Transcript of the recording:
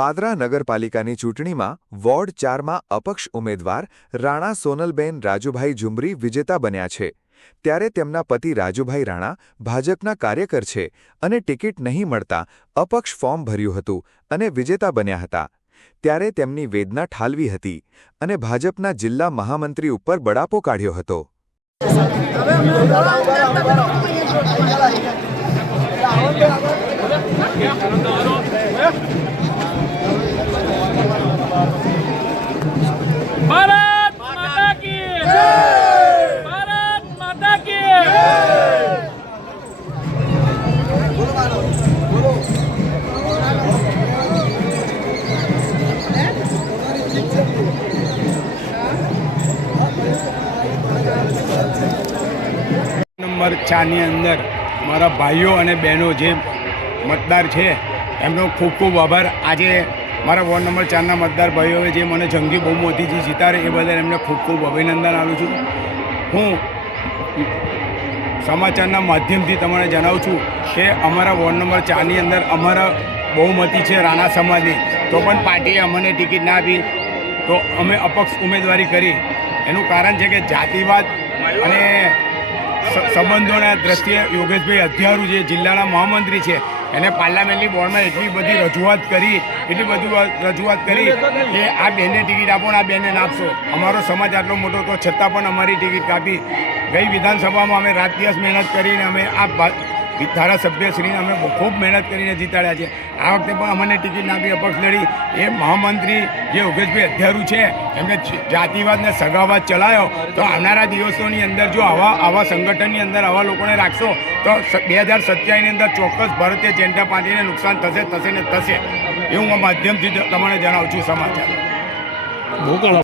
પાદરા નગરપાલિકાની ચૂંટણીમાં વોર્ડ 4માં અપક્ષ ઉમેદવાર રાણા સોનલબેન રાજુભાઈ ઝુંબરી વિજેતા બન્યા છે। ત્યારે તેમના પતિ રાજુભાઈ રાણા ભાજપના કાર્યકર છે અને ટિકિટ નહીં મળતા અપક્ષ ફોર્મ ભર્યું હતું અને વિજેતા બન્યા હતા। ત્યારે તેમની વેદના ઠાલવી હતી અને ભાજપના જિલ્લા મહામંત્રી ઉપર બડાપો કાઢ્યો હતો। भारत माता की जय, भारत माता की जय। નંબર 4 ની અંદર મારા ભાઈઓ અને બહેનો જે મતદાર છે એમનો ખૂબ ખૂબ આભાર। આજે મારા વોર્ડ નંબર 4ના મતદાર ભાઈઓએ જે મને જંગી બહુમતીથી જીતાડે એ બદલ એમને ખૂબ ખૂબ અભિનંદન આપું છું। હું સમાચારના માધ્યમથી તમને જણાવું છું કે અમારા વોર્ડ નંબર 4ની અંદર અમારા બહુમતી છે રાણા સમાજની, તો પણ પાર્ટીએ અમને ટિકિટ ના આપી તો અમે અપક્ષ ઉમેદવારી કરી। એનું કારણ છે કે જાતિવાદ અને સંબંધોના દ્રષ્ટિએ યોગેશભાઈ અધ્યારું જે જિલ્લાના મહામંત્રી છે એને પાર્લામેન્ટની બોર્ડમાં એટલી બધી રજૂઆત કરી કે આ બેનને ટિકિટ આપો ને આ બેનને ના આપશો। અમારો સમાજ આટલો મોટો તો છતાં પણ અમારી ટિકિટ કાપી। ગઈ વિધાનસભામાં અમે રાત દિવસ મહેનત કરીને અમે આ ધારાસભ્યશ્રીને અમે ખૂબ મહેનત કરીને જીતાડ્યા છે। આ વખતે પણ અમને ટિકિટ ના આપી અપક્ષ લડી। એ મહામંત્રી જે યોગેશભાઈ અધ્યારું છે એમને જાતિવાદ ને સગાવાદ ચલાવ્યો, તો આવનારા દિવસોની અંદર જો આવા સંગઠનની અંદર આવા લોકોને રાખશો તો 2027ની અંદર ચોક્કસ ભારતીય જનતા પાર્ટીને નુકસાન થશે ને થશે। એવું હું માધ્યમથી તમને જણાવું છું સમાચાર।